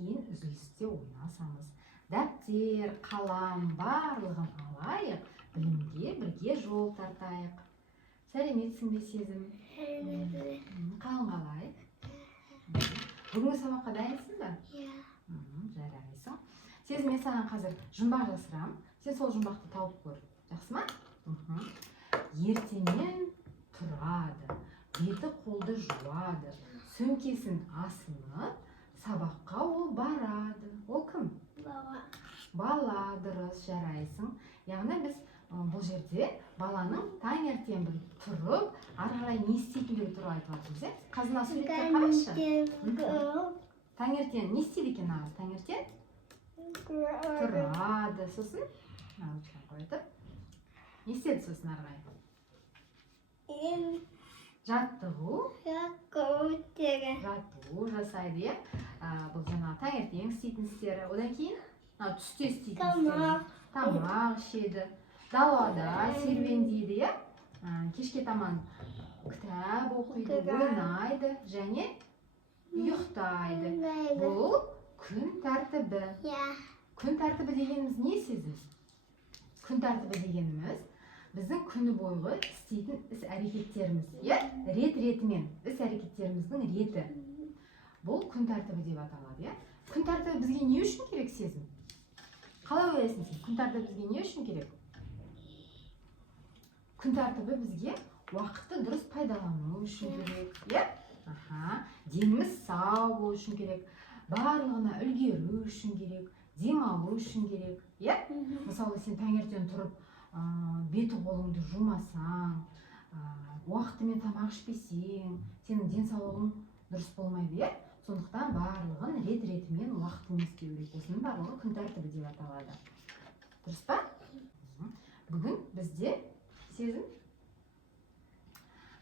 кейін үзілісте ойнасамыз. Дәптер, қалам барлығын алайық, білімге бірге жол тартайық. Сәлеметсің бе Сезім? Қалың қалай? Бүгінгі сабаққа дайынсың ба? Жарайсың. Сезім, мен саған қазір жұмбақ жасырам. Сен сол жұмбақты тауып көр. Жақсы ма? Ертемен тұрады, беті қолды жуады, сөмкесін асынып, сабаққа ол барады. Ол кім? Бала, дұрыс, жарайсың. Яғни біз бұл жерде баланың таңертең тұрып, ары қарай не істейтіндігі туралы айтып жатырмыз. Қазына суретке қарашы. Таңертең не істейді екен ағыз? Таңертең тұрады, сосын не істеді сосын ары қарай? Жаттығу жасайды. Бұл жаңа таңертең істейтін істері. Одан кейін түсте істейтін істері. Тамақ ішеді, далада серуендейді, кешке таман кітап оқиды, ойнайды және ұйықтайды. Бұл күн тәртібі. Күн тәртібі дегеніміз не Сезім? Күн тәртібі дегеніміз біздің күні бойғы істейтін іс-әрекеттеріміз, рет-ретімен іс-әрекеттеріміздің реті. Бұл күн тәртібі деп аталады. Күн тәртібі бізге не үшін керек Сезім? Қалай ойлайсың сен? Күн тәртібі бізге не үшін керек? Күн тәртібі бізге уақытты дұрыс пайдалану үшін керек. Деніміз сау болу үшін керек, барлығына үлгеру үшін керек, демалу үшін керек. Мысалы, сен таңертең тұрып, беті қолыңды жумасаң, уақытымен тамақ ішпесең, сенің денсаулығың дұрыс болмайды. Сондықтан барлығын рет-ретімен уақытымен істеу керек. Осының барлығы күн тәртібі деп аталады. Дұрыс па? Бүгін бізде Сезім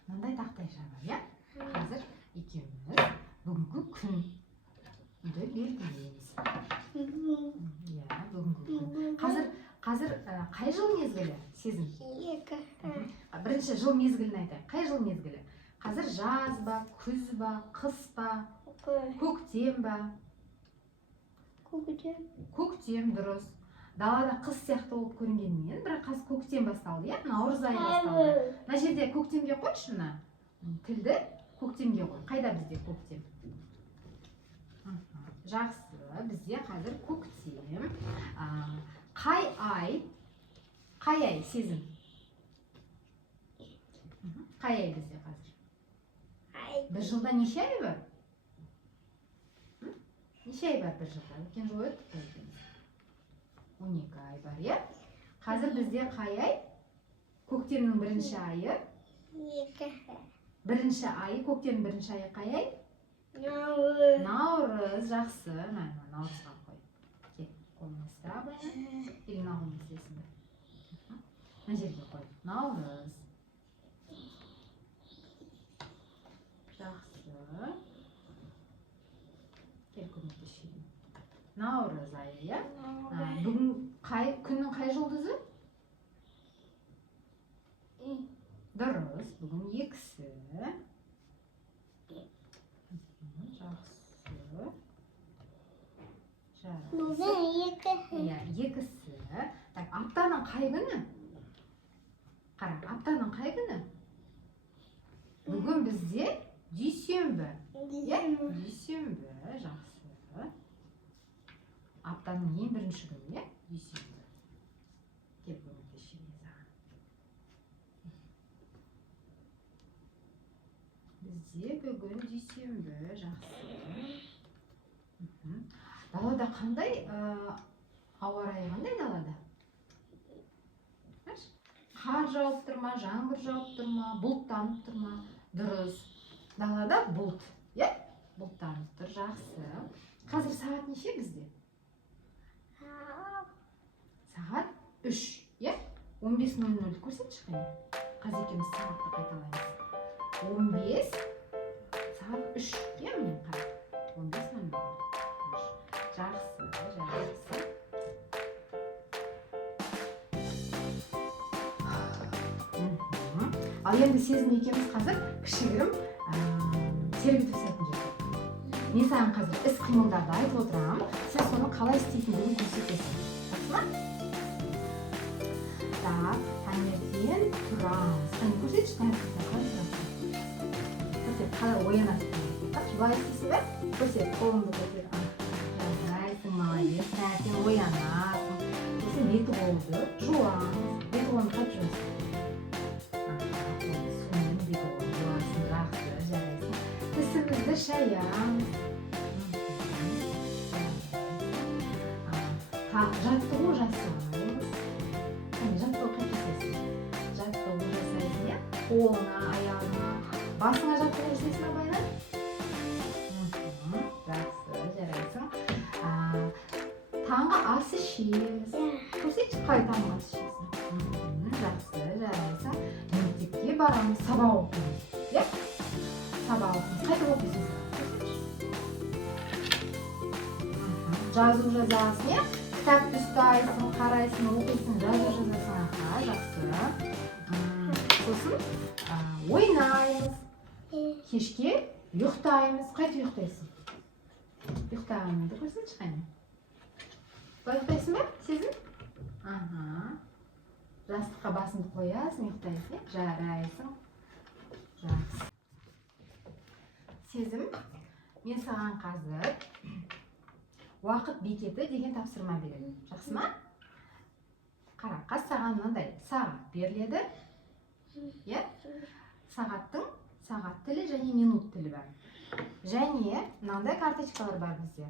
мынандай тақтайша бар. Қазір екеуміз бүгінгі күнді белгілейміз. Бүгінгі күн. Қазір қай жыл мезгілі Сезім? Бірінші жыл мезгілін айтайық. Қай жыл мезгілі? Қазір жаз ба, күз ба, қыс па, көктем ба? Көктем, дұрыс. Далада қыс сияқты болып көрінгенмен, бірақ қазір көктем басталды, наурыз айы басталды. Мына жерде көктемге қойшы мына. Тілді көктемге қой. Қайда бізде көктем? Жақсы, бізде қазір көктем. Қай ай Сезім? Қай ай бізде қазір? Бір жылда неше ай бар? Неше ай бар бір жылда? Өткен жыл өттік қой. 12 ай бар, Қазір бізде қай ай? Көктемнің бірінші айы? Бірінші айы, көктемнің бірінші айы қай ай? Наурыз, жақсы. Наурызға қой. Кет, қолыңды ұста бұны. Или наурыз істесің бе? Мына жерге қой. Наурыз. Жақсы. Кел көмектесейін. Наурыз айы, Бүгін күннің қай жұлдызы? Дұрыс, бүгін екісі. Жақсы. Екісі. Аптаның қай күні? Қара, аптаның қай күні? Бүгін бізде дүйсенбі. Дүйсенбі, жақсы. Аптаның ең бірінші күні, дүйсенбі. Кел көмектесейін саған. Бізде бүгін дүйсенбі, жақсы. Далада қандай ауа райы қандай далада? Қар жауып тұрма, жаңбыр жауып тұрма, бұлттанып тұрма? Дұрыс. Далада бұлт. Бұлттанып тұр, жақсы. Қазір сағат неше бізде? Сағат 3, 15:00 көрсетші қане. Қазір екеуміз сағатты қайталаймыз. 15, сағат 3, мен қара. 15:00. Жақсы, жақсы. Ал енді Сезім екеуміз қазір кішігірім тербетіп сайтын жүрдік. мен саған қазір іс-қимылдарды айтып отырамын, сен соны қалай істейтіндігін көрсетесің. Жақсы ма? Так, таңертең тұрамыз. Қане көрсетші, таңертең қалай тұрасың? Көрсет, қалай оянасың? Былай істейсің бе? Көрсет, қолыңды көрсет. Жарайсың, молодец, таңертең оянасың. Сосын беті қолды жуамыз. Беті қолды қайтып жуасың? Сумен беті қолды жуасың, жақсы, жарайсың. Тісімізді шаямыз. Жаттығу жасаймыз. Жаттығу қайтып жасайсың? Жаттығу жасайсың, иә? Қолыңа, аяғыңа, басыңа жаттығу жасайсың ба байлар? Жақсы, жарайсың. Таңғы ас ішеміз. Көрсетші, қалай таңғы ас ішесің? Жақсы, жарайсың. Мектепке барамыз, сабақ оқимыз. Иә? Сабақ оқимыз. Қайтып оқисың? Жазу жазасың, иә? Кітапты ұстайсың, қарайсың, оқисың, жазу жазасың. Жақсы. Сосын ойнаймыз. Кешке ұйықтаймыз. Қайтып ұйықтайсың? Ұйықтағаныңды көрсетші, қане. Былай ұйықтайсың ба? Сезім? Жастыққа басыңды қоясың, ұйықтайсың, иә? Жарайсың. Жақсы. Сезім, мен саған қазір уақыт бекеті деген тапсырма беремін. Жақсы ма? Қара, қаз саған мынандай сағат беріледі. Иә? Сағаттың сағат тілі және минут тілі бар. Және мынандай карточкалар бар бізде.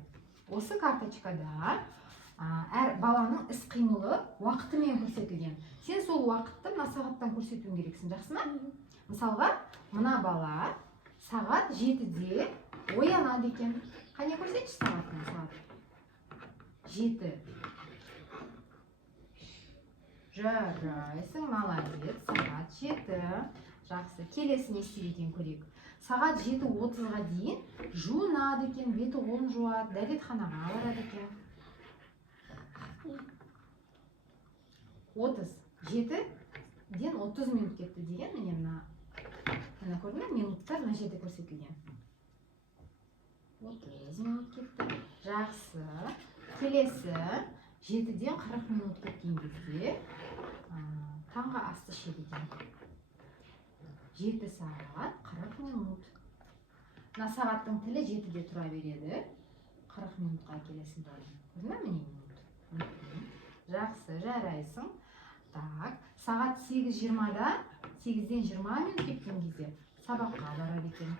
Осы карточкада әр баланың іс-қимылы уақытымен көрсетілген. Сен сол уақытты мына сағаттан көрсетуің керексің, жақсы ма? Мысалға, мына бала сағат 7-де оянады екен. Қане көрсетші сағаттың сағат? 7. Жарайсың, молодец, сағат 7. Жақсы, келесі не істейді екен көрейік. Сағат 7:30-ға дейін жуынады екен, беті қолын жуады, дәретханаға барады екен. 7-ден 30 минут кетті деген, міне мына көрдің бе, минуттар мына жерде көрсетілген. 30 минут кетті. Жақсы. Келесі 7-ден 40 минут кеткен кезде таңғы асты ішеді екен. 7 сағат 40 минут. Мына сағаттың тілі 7-де тұра береді. 40 минутқа келесің бәрін. Көрдің бе, міне минут. Жақсы, жарайсың. Так, сағат 8:20-да 8-ден 20 минут кеткен кезде сабаққа барады екен.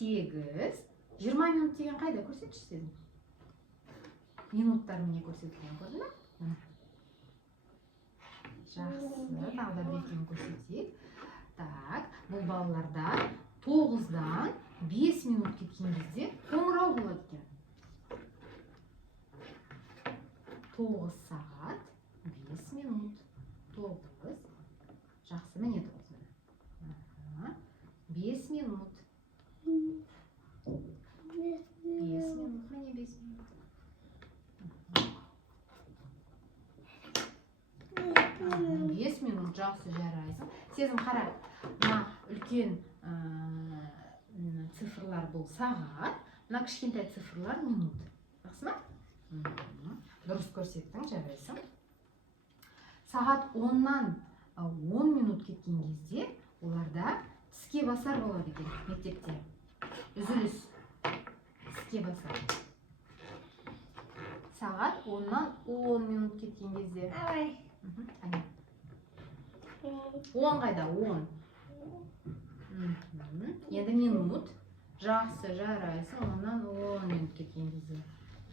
8:20 минут деген қайда көрсетші сен? Минуттар міне көрсетілген, көрдің бе? Жақсы, тағы да бір-екеуін көрсетейік. Так, бұл балаларда 9-дан 5 минут кеткен кезде қоңырау болады екен. 9 сағат 5 минут. 9. Жақсы, міне 9. 5 минут. 5 минут, міне 5 минут. 5 минут, жақсы, жарайсың. Сезім, қара, мына үлкен цифрлар бұл сағат, мына кішкентай цифрлар минут. Жақсы ма? Дұрыс көрсеттің, жарайсың. Сағат 10-нан 10 минут кеткен кезде оларда тіске басар болады екен мектепте. Үзіліс тіске басар. Сағат 10-нан 10 минут кеткен кезде. 10 қайда? 10. Енді минут. Жақсы, жарайсың. 10-нан 10 минут кеткен кезде.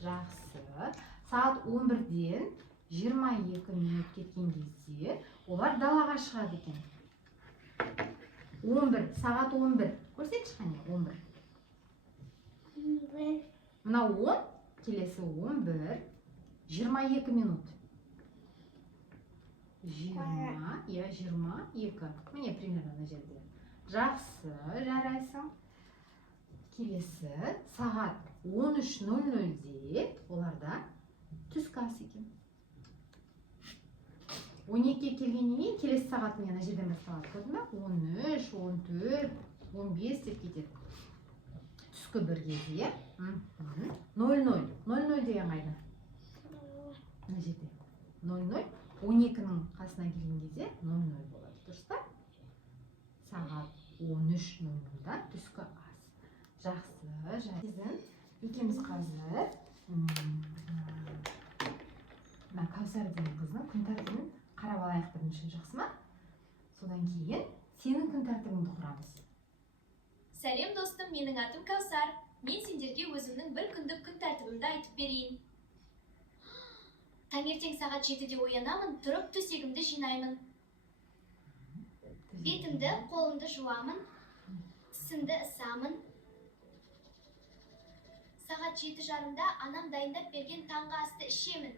Жақсы. Сағат 11-ден 22 минут кеткен кезде олар далаға шығады екен. 11, сағат 11. Көрсетші қане, 11. Мына 10, келесі 11, 22 минут. 20, иә, 22. Міне примерно на жерде. Жақсы, жарайсың. Келесі сағат 13:00-де оларда түскі ас екен. 12-ге келгеннен кейін келесі сағат міне ана жерден басталады, көрдің бе? 13, 14, 15 деп кетеді. Түскі 1-ге дейін. 00. 00 деген қайда? Мына жерде. 00. 12-нің қасына келген кезде 00 болады. Дұрыс па? Сағат 13:00-да түскі ас. Жақсы, жарайсың. Екеуміз қазір Кәусар деген қыздың күн тәртібін қарап алайық бірінші, жақсы ма? Содан кейін сенің күн тәртібіңді құрамыз. Сәлем достым, менің атым Кәусар. Мен сендерге өзімнің бір күндік күн тәртібімді айтып берейін. Таңертең сағат 7-де оянамын, тұрып төсегімді жинаймын. Бетімді, қолымды жуамын, тісімді ысамын. Сағат 7:30-да анам дайындап берген таңғы асты ішемін.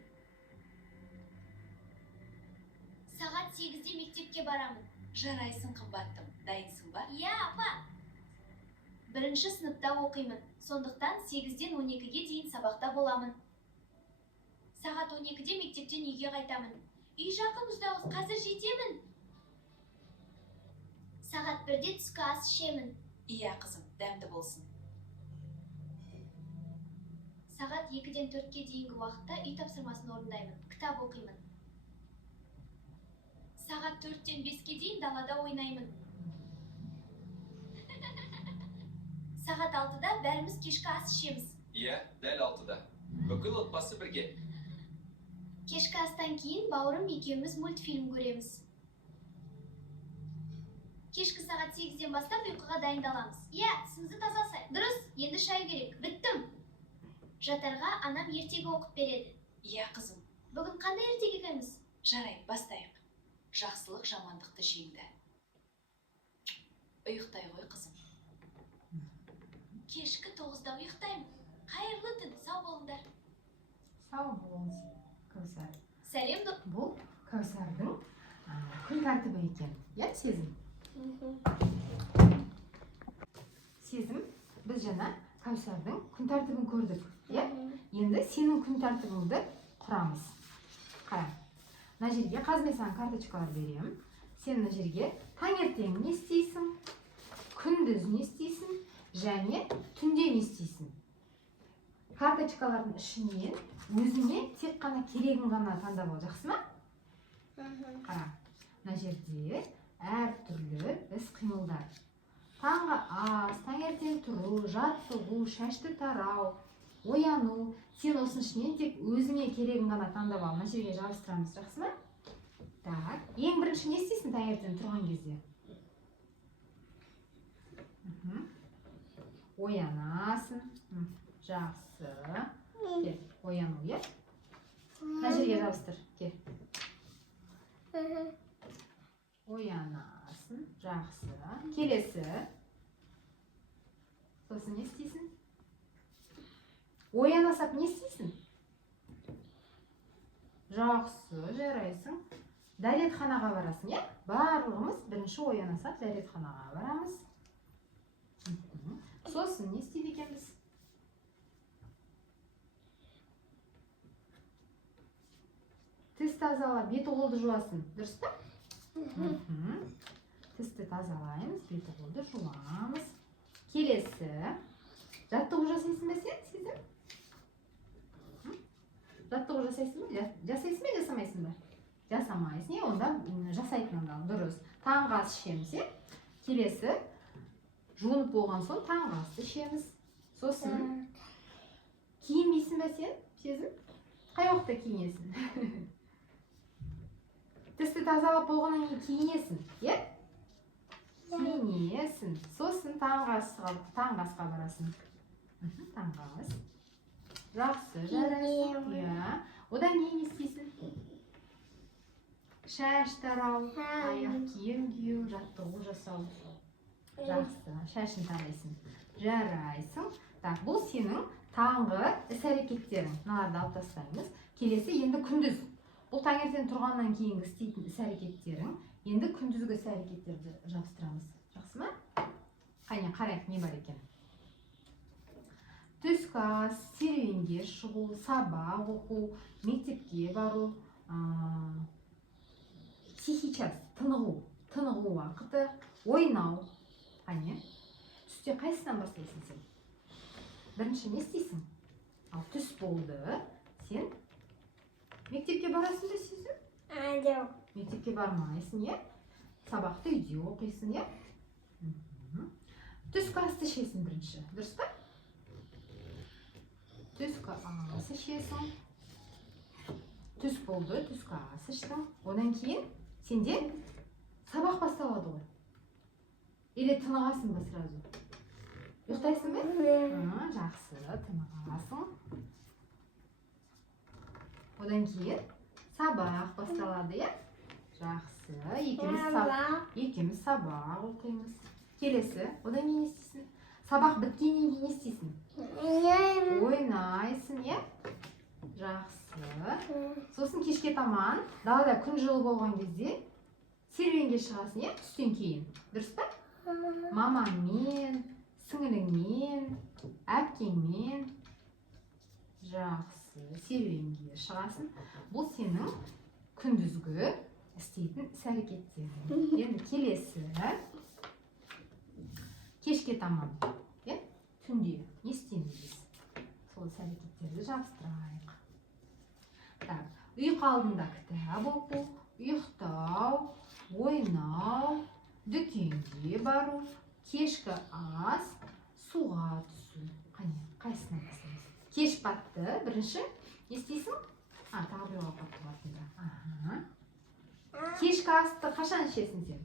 Сағат 8-де мектепке барамын. Жарайсың қымбаттым, дайынсың ба? Иә, апа. Бірінші сыныпта оқимын. Сондықтан 8-ден 12-ге дейін сабақта боламын. Сағат 12-де мектептен үйге қайтамын. Үй жақын ұздауыз, қазір жетемін. Сағат 1-де түскі ас ішемін. Иә қызым, дәмді болсын. Сағат 2-ден 4-ге дейінгі уақытта үй тапсырмасын орындаймын. Кітап оқимын. Сағат 4-тен 5-ге дейін далада ойнаймын. Сағат 6-да бәріміз кешкі ас ішеміз. Иә, дәл 6-да. Бүкіл отбасы бірге. Кешкі астан кейін бауырым екеуміз мультфильм көреміз. Кешкі сағат 8-ден бастап ұйқыға дайындаламыз. Иә, тісімізді тазаласай. Дұрыс, енді шай керек. Біттім. Жатарға анам ертегі оқып береді. Иә қызым, Бүгін қандай ертегі екенбіз? жарайды, бастайық. Жақсылық жамандықты жеңді. Ұйықтай ғой қызым. Кешкі 9-да ұйықтаймын. Қайырлы түн, сау болыңдар. Сау болыңыз, Кәусар. Сәлем до. Бұл Кәусардың күн тәртібі екен. Иә, Сезім? Сезім, біз жаңа Кәусардың күн тәртібін көрдік. Иә? Енді сенің күн тәртібіңді құрамыз. Қара. Мына жерге қазір мен саған карточкалар беремін. Сен мына жерге таңертең не істейсің, күндіз не істейсің және түнде не істейсің. Карточкалардың ішінен өзіңе тек қана керегін ғана таңдап ал, жақсы ма? Қара. Мына жерде әртүрлі іс-қимылдар. Таңғы ас, таңертең тұру, жаттығу, шашты тарау, ояну. Сен осының ішінен тек өзіңе керегін ғана таңдап ал. Мына жерге жабыстырамыз, жақсы ма? Так, ең бірінші не істейсің таңертең тұрған кезде? Оянасың. Жақсы. Кел, ояну, е? Мына жерге жабыстыр, кел. Оянасың. Жақсы. Келесі. Сосын не істейсің? Оянасап не істейсің? Жақсы, жарайсың. Дәретханаға барасың, е? Барлығымыз бірінші оянасақ дәретханаға барамыз. Сосын не істейді екенбіз? Тіс тазала, беті қолды жуасың. Дұрыс па? Тісті тазалаймыз, беті қолды жуамыз. Келесі. Жаттығу жасайсың ба сен, Сезім? Жаттығу жасайсың ба? Жасайсың ба, жасамайсың ба? Жасамайсың, онда жасайтын дұрыс. Таңғы ас ішеміз, е? Келесі. Жуынып болған соң таңғы асты ішеміз. Сосын киінбейсің ба сен, Сезім? Қай уақытта киінесің? Тісті тазалап болғаннан кейін киінесің, е? Киінесің. Сосын таңғы асқа барасың. Таңғы ас. Жақсы, жарайсың. Одан кейін не істейсің? Шаш тарау, аяқ киім кию, жаттығу жасау. Жақсы, шашын тарайсың. Жарайсың. Так, бұл сенің таңғы іс-әрекеттерің. Мыналарды алып тастаймыз. Келесі енді күндіз. Бұл таңертең тұрғаннан кейінгі істейтін іс-әрекеттерің. Енді күндізгі іс-әрекеттерді жабыстырамыз. Жақсы ма? Қане, қарайық не бар екен? Түскі ас, серуенге шығу, сабақ оқу, мектепке бару, сейчас тынығу уақыты, ойнау. Қане, түсте қайсынан бастайсың сен? Бірінші не істейсің? Ал түс болды, сен мектепке барасың ба Сезім? Жоқ. Мектепке бармайсың, е? Сабақты үйде оқисың, е? Түскі асты ішесің бірінші, дұрыс па? Түскі ас ішесің. Түс болды, түскі ас іштің. Одан кейін сенде сабақ басталады ғой. Или тынығасың ба сразу? Ұйықтайсың ба? Жақсы, тынығасың. Одан кейін сабақ басталады, е? Жақсы, екеуміз сабақ оқимыз. Келесі, одан кейін не істейсің? Сабақ біткеннен кейін не істейсің? Ойнайсың, е? Жақсы. Сосын кешке таман, далада күн жылы болған кезде серуенге шығасың, е? Түстен кейін. Дұрыс па? Мамаңмен, сіңіліңмен, әпкеңмен. Жақсы, серуенге шығасың. Бұл сенің күндізгі істейтін іс-әрекеттерің. Енді келесі, кешке таман, түнде не істейміз біз? Сол іс-әрекеттерді жабыстырайық. Ұйқы алдында кітап оқу, ұйықтау, ойнау, дүкенге бару, кешкі ас, суға түсу. Қане, қайсынан бастаймыз? Кеш батты, бірінші не істейсің? Тағы біреуға батты батында. Кешкі асты қашан ішесің сен?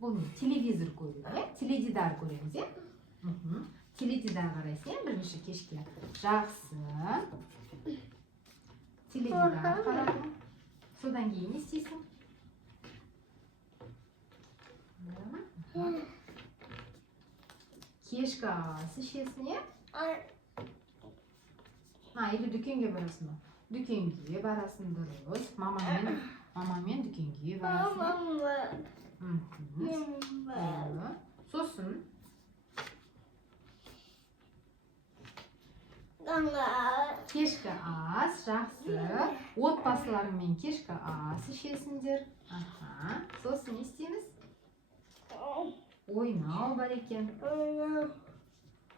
Бұл не? Телевизор көру, теледидар көреміз, е? Теледидар қарайсың, бірінші кешке. Жақсы. Теледидар қарадың. Содан кейін не істейсің? Кешкі ас ішесің, е? Или дүкенге барасың ба? Дүкенге барасың, дұрыс. Мамамен дүкенге барасың. Сосын кешкі ас, жақсы. Отбасыларыңмен кешкі ас ішесіңдер. Сосын не істейміз? Ойнау бар екен.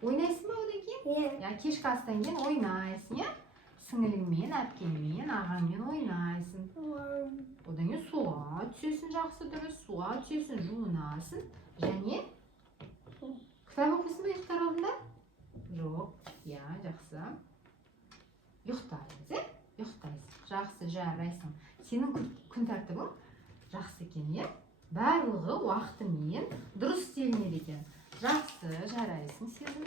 Ойнайсың ба одан кейін? Кешкі астан кейін ойнайсың, е? Сіңіліңмен, әпкеңмен, ағаңмен ойнайсың. Одан кейін суға түсесің, жақсы, дұрыс. Суға түсесің, жуынасың. Және кітап оқисың ба ұйықтар алдында? Жоқ, жақсы. Ұйықтаймыз, ұйықтайсың. Жақсы, жарайсың. Сенің күн тәртібің жақсы екен, е? Барлығы уақытымен дұрыс істелінеді екен. Жақсы, жарайсың, Сезім.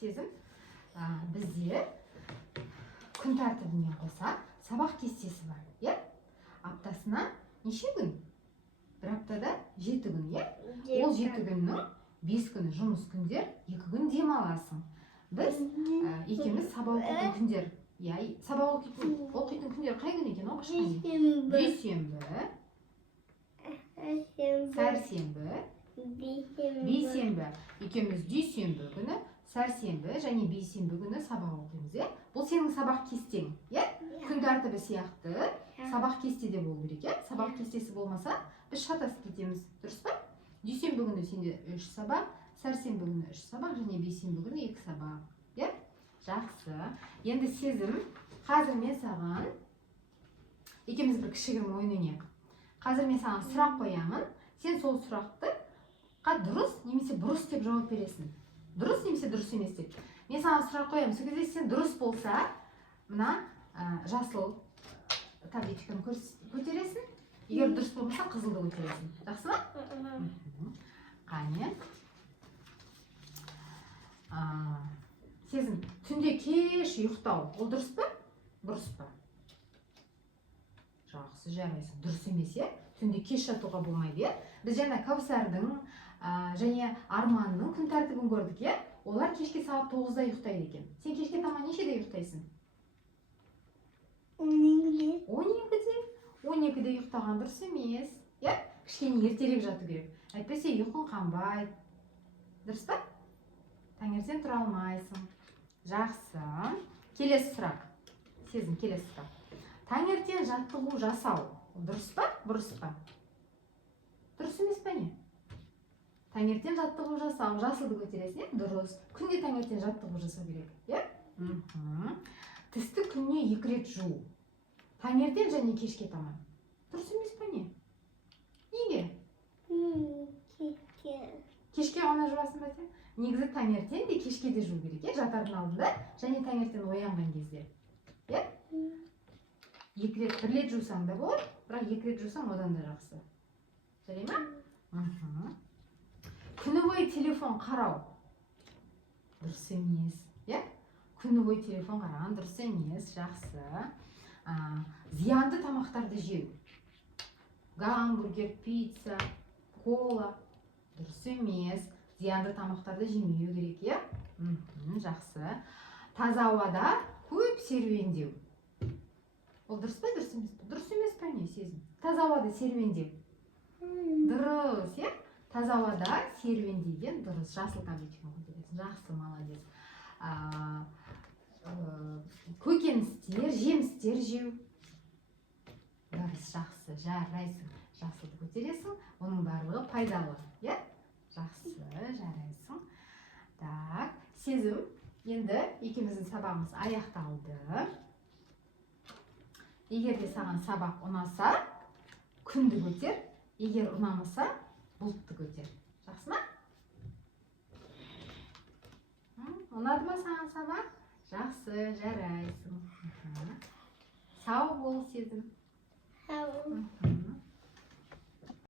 Сезім, бізде күн тәртібімен қоса сабақ кестесі бар, е? Аптасына неше күн? Бір аптада 7 күн, е? Ол 7 күннің 5 күні жұмыс күндер, 2 күн демаласың. Біз екеуміз сабақ оқитын күндер, сабақ оқитын күндер қай күн екен, оқышқан екен? Дүйсенбі, сәрсенбі, бейсенбі. Екеуміз дүйсенбі күні, сәрсенбі және бейсенбі күні сабақ оқимыз, е? Бұл сенің сабақ кестең, е? Күн тәртібі сияқты сабақ кестеде болу керек, е? Сабақ кестесі болмаса, біз шатасып кетеміз, дұрыс па? Дүйсенбі күні сенде 3 сабақ, сәрсенбі күні 3 сабақ және бейсенбі күні 2 сабақ, е? Жақсы. Енді Сезім, қазір мен саған екеуміз бір кішігірім ойын ойнайық. Қазір мен саған сұрақ қоямын. Сен сол сұрақты дұрыс немесе бұрыс деп жауап бересің. Дұрыс немесе дұрыс емес деп. Мен саған сұрақ қоямын. Сол кезде сен дұрыс болса, мына жасыл табличканы көтересің. Егер дұрыс болмаса, қызылды көтересің. Жақсы ма? Қане. Сезім, түнде кеш ұйықтау, ол дұрыс па? Бұрыс па? Жақсы, жарайсың. Дұрыс емес, е? Түнде кеш жатуға болмайды, е? Біз жаңа Кәусардың және Арманның күн тәртібін көрдік, е? Олар кешке сағат 9-да ұйықтайды екен. Сен кешке таман нешеде ұйықтайсың? 12-де. 12-де ұйықтаған дұрыс емес, е? Кішкене ертерек жату керек. Әйтпесе ұйқың қанбайды. Дұрыс па? Таңертең тұра алмайсың. Жақсы. Келесі сұрақ. Сезім, келесі сұрақ. таңертең жаттығу жасау дұрыс па, бұрыс па? Дұрыс емес па не? Таңертең жаттығу жасау, жасылды көтересің, дұрыс. Күнде таңертең жаттығу жасау керек, е? Тісті күніне 2 рет жуу. Таңертең және кешке таман. Дұрыс емес па не? Неге? Кешке ғана жуасың ба сен? Негізі таңертең де кешке де жуу керек, е? Жатардың алдында және таңертең оянған кезде. Е? 2 рет, 1 рет жусаң да болады, бірақ 2 рет жусаң одан да жақсы. Жарай ма? Күні бойы телефон қарау дұрыс емес, е? Күні бойы телефон қараған дұрыс емес, жақсы. Зиянды тамақтарды жеу. Гамбургер, пицца, кола дұрыс емес. Зиянды тамақтарды жемеу керек, е? Жақсы. Таза ауада көп серуендеу. Ол дұрыс па, дұрыс емес па? Дұрыс емес па не сезім? Таза ауада серуендеу. Дұрыс, е? Таза ауада серуендеген дұрыс. Жасыл табличканы көтересің. Жақсы, молодец. Көкөністер, жемістер жеу. Дұрыс, жақсы, жарайсың. Жасылды көтересің. Оның барлығы пайдалы, е? Жақсы, жарайсың. Так, сезім. Енді екеуміздің сабағымыз аяқталды. Егер де саған сабақ ұнаса, күнді көтер. Егер ұнамаса, бұлтты көтер. Жақсы ма? Ұнады ма саған сабақ? Жақсы, жарайсың. Сау бол, сезім.